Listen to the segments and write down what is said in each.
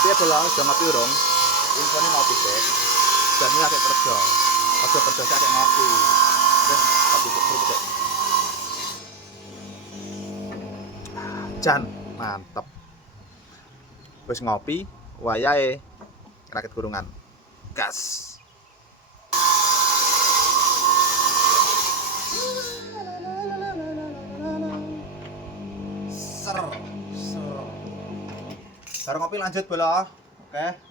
Piye bola udah ngopi urung? Infone ngopi sik. Dan iki akeh kerja. Aja kerja sik akeh ngopi. Wis ngopi sik. Jan, mantep. Wis ngopi, wayahe rakit kurungan. Gas. Ser. Bar ngopi lanjut bola. Oke.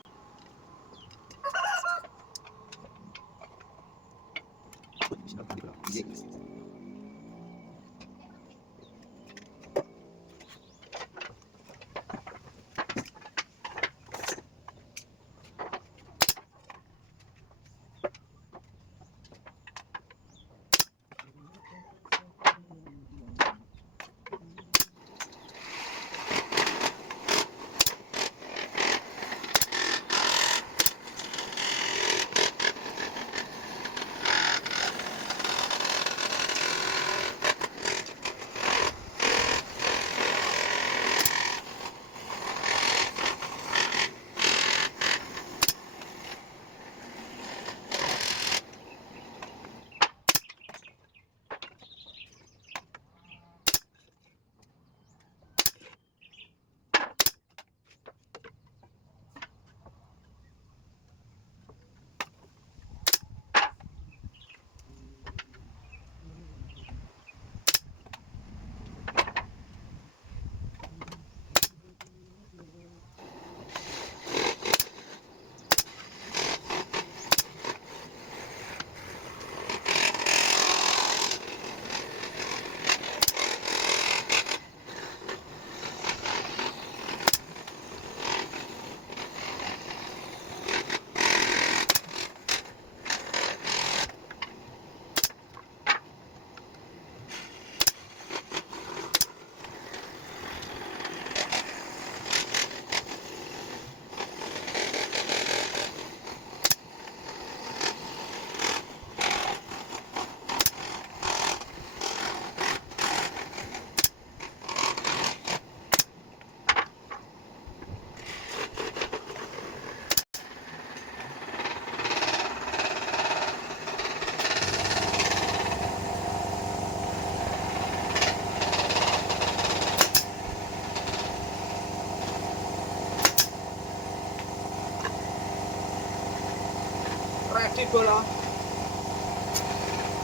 Ready bola.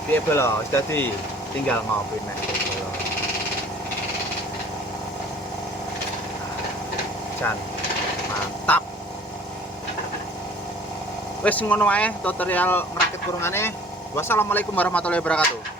Piye bola? Wis dadi tinggal ngopi nek bola. Jan, mantap. Wis ngono wae tutorial merakit kurungane. Wassalamualaikum warahmatullahi wabarakatuh.